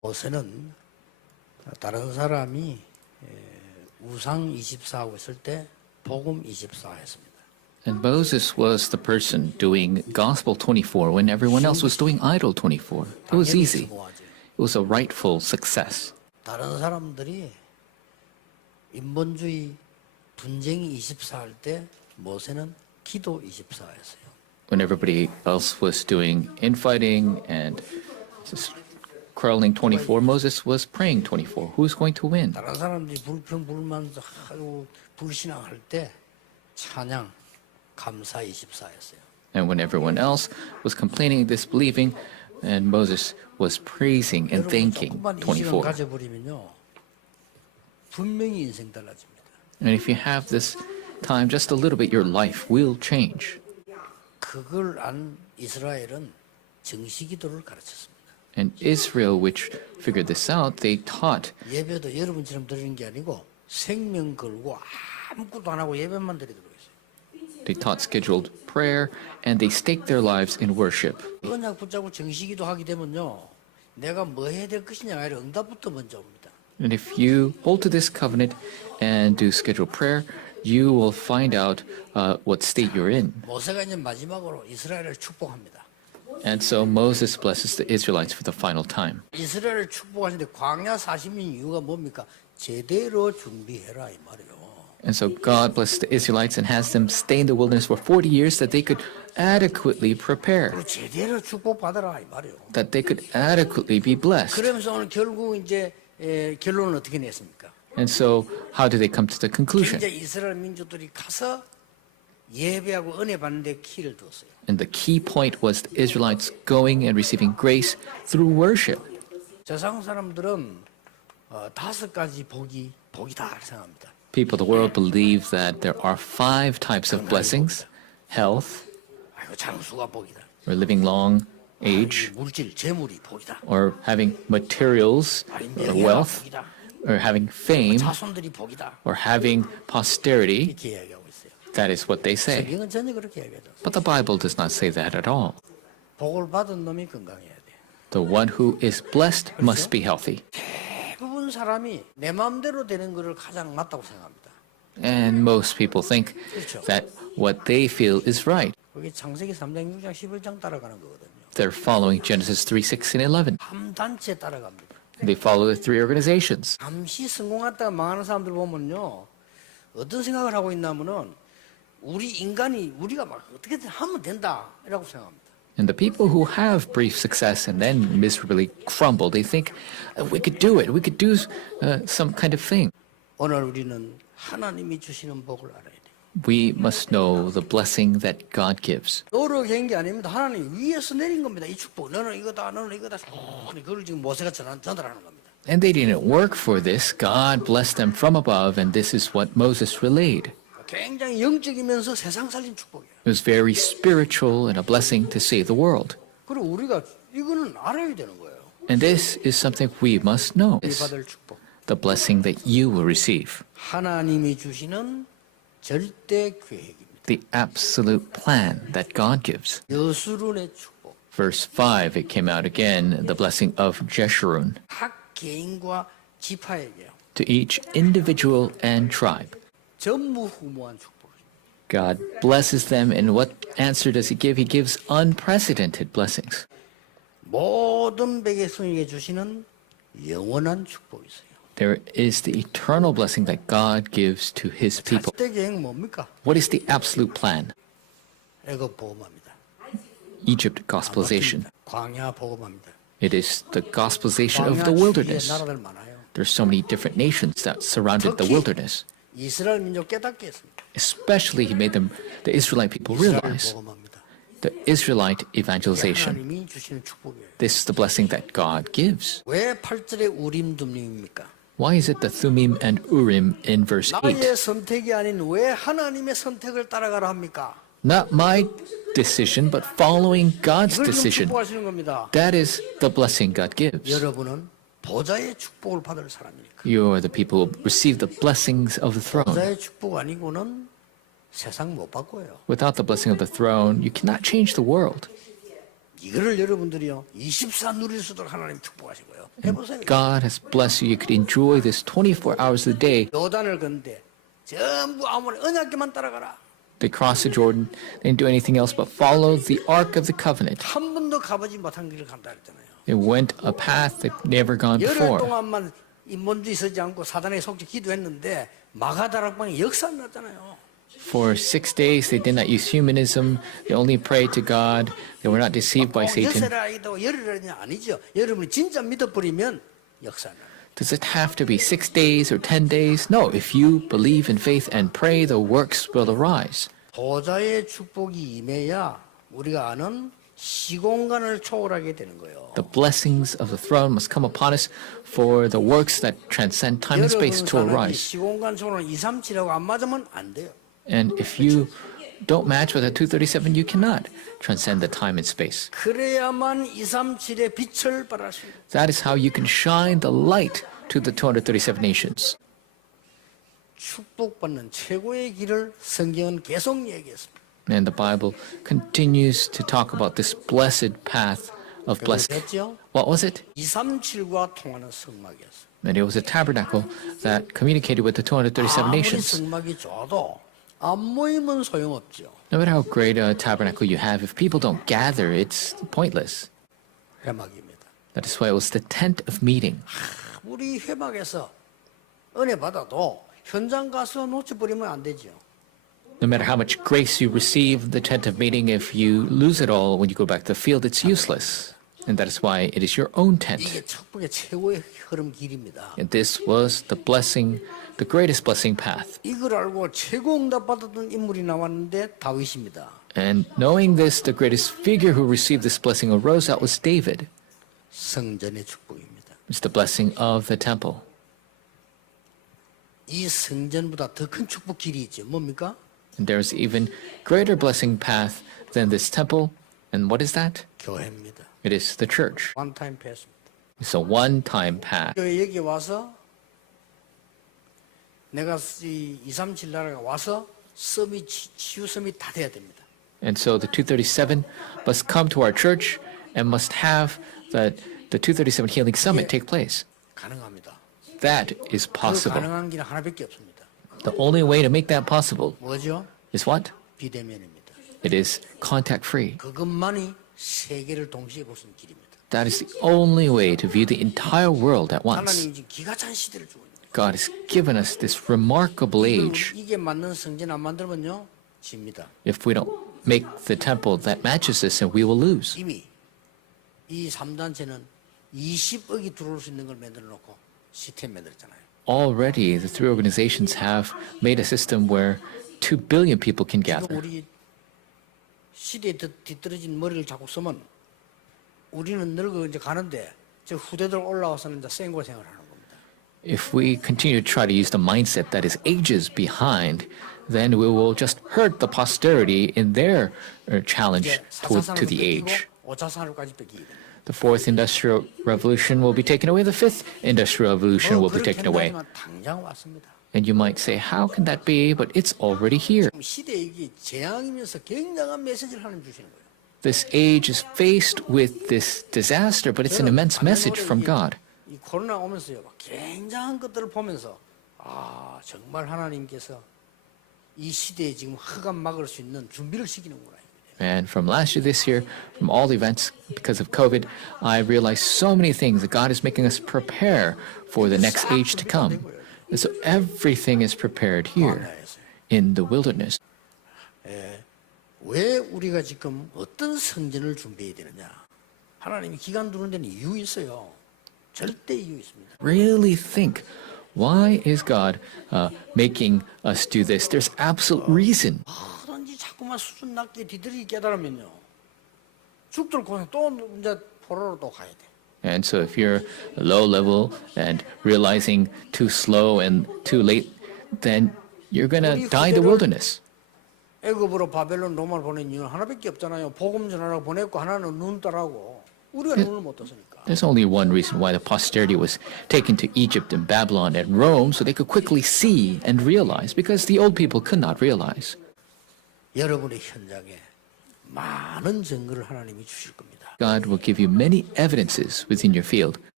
모세는 다른 사람이 우상 24하고 있을 때 복음 24 했습니다. And Moses was the person doing Gospel 24 when everyone else was doing Idol 24. It was 당연히 easy. 성공하죠. It was a rightful success. 다른 사람들이 인본주의 분쟁이 24 할 때 모세는 기도 24 했어요. When everybody else was doing infighting and quarreling 24, Moses was praying 24. Who's going to win? 다른 사람들이 불평 불만 하고 불신앙할 때 찬양 감사 24 했어요. And when everyone else was complaining, disbelieving, and Moses was praising and 여러분 thanking 조금만 이 시간 24. 가져버리면요 분명히 인생 달라집니다. And if you have this time, just a little bit, your life will change. 그걸 안 이스라엘은 정시기도를 가르쳤습니다. And Israel, which figured this out, they taught 예배도 여러분처럼 드리는 게 아니고 생명 걸고 아무것도 안 하고 예배만 드리도록 했어요. they taught scheduled prayer, and they staked their lives in worship. 언약 붙잡고 정시기도 하게 되면요 내가 뭐 해야 될 것이냐가 아니라 응답부터 먼저 옵니다. And if you hold to this covenant and do scheduled prayer, you will find out what state you're in. 모세가 이제 마지막으로 이스라엘을 축복합니다. And so Moses blesses the Israelites for the final time. 이스라엘을 축복하시는데 광야 40년 이유가 뭡니까? 제대로 준비해라 이 말이에요. And so God blessed the Israelites and has them stay in the wilderness for 40 years that they could adequately prepare, 그리고 제대로 축복받아라 이 말이에요. that they could adequately be blessed. 그러면서 오늘 결국 이제 결론은 어떻게 냈습니까? And so how do they come to the conclusion? 이제 이스라엘 민족들이 가서 예배하고 은혜 받는데 키를 뒀어요. And the key point was the Israelites going and receiving grace through worship. 세상 사람들은 5가지 복이다 생각합니다. People of the world believe that there are 5 types of blessings: health, 아이고 장수가 복이다. or living long age, 물질 재물이 복이다. or having materials 아니 or 명예가 wealth, 복이다. or having fame, 자손들이 복이다. or having posterity. 이렇게 이야기하고 있어요. That is what they say. 성경은 전혀 그렇게 이야기하죠. But the Bible does not say that at all. 복을 받은 놈이 건강해야 돼. The one who is blessed must be healthy. 대부분 사람이 내 마음대로 되는 것을 가장 맞다고 생각합니다. And most people think that what they feel is right. 그게 창세기 3장, 6장, 11장 따라가는 거거든요. They're following Genesis 3, 6, and 11. 함단체 따라갑니다. They follow the 3 organizations. 잠시 성공했다가 망하는 사람들 보면요. 어떤 생각을 하고 있냐면은 우리 인간이 우리가 막 어떻게든 하면 된다 이라고 생각합니다. And the people who have brief success and then miserably crumble, they think, we could do it. We could do some kind of thing. 오늘 우리는 하나님이 주시는 복을 알아야 돼요. We must know the blessing that God gives. 노력한 게 아닙니다. 하나님 위에서 내린 겁니다. 이 축복. 너는 이거다. 너는 이거다. 그걸 지금 모세가 전달하는 겁니다. And they didn't work for this. God blessed them from above, and this is what Moses relayed. 굉장히 영적이면서 세상 살림 축복이에요. It was very spiritual and a blessing to save the world. 그리고 우리가 이거는 알아야 되는 거예요. And this is something we must know. 이 받을 축복. The blessing that you will receive. 하나님이 주시는 절대 계획입니다. The absolute plan that God gives. 여수론의 축복. Verse 5, it came out again, the blessing of Jeshurun. 각 개인과 지파에게요. To each individual and tribe. 전무후무한 축복. God blesses them, and what answer does He give? He gives unprecedented blessings. 모든 백성에게 주시는 영원한 축복이 있어요. There is the eternal blessing that God gives to His people. 절대 계획 뭡니까? What is the absolute plan? 애굽 복음합니다. Egypt gospelization. 광야 복음합니다. It is the gospelization of 광야 the 주위에 wilderness. 나라들 많아요. There's so many different nations that surrounded the 특히 wilderness. 이스라엘 민족 깨닫게 했습니다. Especially, He made them, the Israelite people, 이스라엘 realize 복음합니다. the Israelite evangelization. 하나님이 주시는 축복이에요. This is the blessing that God gives. 왜 8절에 우림 둠림입니까? Why is it the Thummim and Urim in verse 8? 나의 선택이 아닌 왜 하나님의 선택을 따라가라 합니까? Not my decision, but following God's 이걸 지금 decision. 축복하시는 겁니다. That is the blessing God gives. 여러분은 보좌의 축복을 받을 사람이니까. You are the people who receive the blessings of the throne. 보좌의 축복 아니고는 세상 못 바꿔요. Without the blessing of the throne, you cannot change the world. 이거를 여러분들이요 24 누릴 수 있도록 하나님 축복하시고요. 해보세요. God has blessed you. You could enjoy this 24 hours a day. 요단을 건데 전부 아무리 언약계만 따라가라. They crossed the Jordan. They didn't do anything else but follow the Ark of the Covenant. 한 번도 가보지 못한 길을 간다 했잖아요. They went a path they've never gone 열흘 before. 동안만 인본주의 서지 않고 사단의 속죄 기도했는데 마가다락방에 역사 났잖아요. For 6 days, they did not use humanism. They only prayed to God. They were not deceived by Satan. 여세라이도 열흘이냐 아니죠. 여러분이 진짜 믿어버리면 역사 나. Does it have to be 6 days or 10 days? No, if you believe in faith and pray, the works will arise. 보좌의 축복이 임해야 우리가 아는 시공간을 초월하게 되는 거예요. The blessings of the throne must come upon us for the works that transcend time and space to 여러분 사람이 arise. 시공간 초월은 237하고 안 맞으면 안 돼요. And if you don't match with a 237, you cannot transcend the time and space. 그래야만 237의 빛을 발할 수 있어요. That is how you can shine the light to the 237 nations. 축복받는 최고의 길을 성경은 계속 얘기했습니다. And the Bible continues to talk about this blessed path of blessing. 됐죠? What was it? 237과 통하는 성막이었어요. And it was a tabernacle that communicated with the 237 아무리 nations. 성막이 좋아도 안 모이면 소용없죠. No matter how great a tabernacle you have, if people don't gather, it's pointless. 회막입니다. That is why it was the tent of meeting. 우리 회막에서 은혜 받아도 현장 가서 놓쳐버리면 안 되죠. No matter how much grace you receive, the tent of meeting, if you lose it all when you go back to the field, it's useless. And that is why it is your own tent. 이게 축복의 최고의 흐름 길입니다. And this was the blessing, the greatest blessing path. 이걸 알고 최고 응답 받았던 인물이 나왔는데 다윗입니다. And knowing this, the greatest figure who received this blessing arose, that was David. 성전의 축복입니다. It's the blessing of the temple. 이 성전보다 더 큰 축복 길이 있죠. 뭡니까? And there's even greater blessing path than this temple. And what is that? 교회입니다. It is the church. 원타임 패스입니다. It's a one-time path. 교회 여기 와서 내가 이 237 나라가 와서 섬이 치유 섬이 다 돼야 됩니다. And so the 237 must come to our church and must have the 237 Healing Summit take place. 가능합니다. That is 그 possible. 가능한 길은 하나밖에 없습니다. The only way to make that possible 뭐죠? is what? 비대면입니다. It is contact free. 그것만이 세계를 동시에 볼 수 있는 길입니다. That is the only way to view the entire world at once. 하나님이 지금 기가 찬 시대를 주고 있는 거예요. God has given us this remarkable age. 이게 맞는 성전 안 만들면요 집니다. If we don't make the temple that matches this, then we will lose. 이미 이 3단체는 20억이 들어올 수 있는 걸 만들어 놓고 시스템 만들었잖아요. Already, the three organizations have made a system where 2 billion people can 지금 gather. 우리 시대에 뒤떨어진 머리를 자꾸 쓰면 우리는 늙어 이제 가는데 저 후대들 올라와서는 이제 생고생을 하는 겁니다. If we continue to try to use the mindset that is ages behind, then we will just hurt the posterity in their challenge 이제 to the age. 5차 산업까지 뺏기게 됩니다. The fourth industrial revolution will be taken away. The fifth industrial revolution will be 그렇게 taken away. 한다지만 당장 왔습니다. And you might say, how can that be? But it's already here. 시대에 이게 재앙이면서 굉장한 메시지를 하나님 주시는 거예요. This age is faced with this disaster, but it's an immense message from God. 이 코로나 오면서요, 막 굉장한 것들을 보면서 아 정말 하나님께서 이 시대에 지금 흑암 막을 수 있는 준비를 시키는구나. And from last year, this year, from all the events because of COVID, I realized so many things that God is making us prepare for the next age to come. And so everything is prepared here in the wilderness. 왜 우리가 지금 어떤 성전을 준비해야 되느냐? 하나님이 기간 두는 데는 이유 있어요. 절대 이유 있습니다. Really think, why is God making us do this? There's absolute reason. 그런지 자꾸만 수준 낮게 뒤들이 깨달으면요. 죽들 고생 또 이제 포로로 또 가야 돼. And so if you're low level and realizing too slow and too late, then you're going to die in the wilderness. 애굽으로 바벨론 로마를 보낸 이유는 하나밖에 없잖아요. 복음 전하라고 보냈고 하나는 눈 따라고. 우리가 눈을 못 떴으니까. There's only one reason why the posterity was taken to Egypt and Babylon and Rome, so they could quickly see and realize, because the old people could not realize. 여러분의 현장에 많은 증거를 하나님이 주실 겁니다. God will give you many evidences within your field.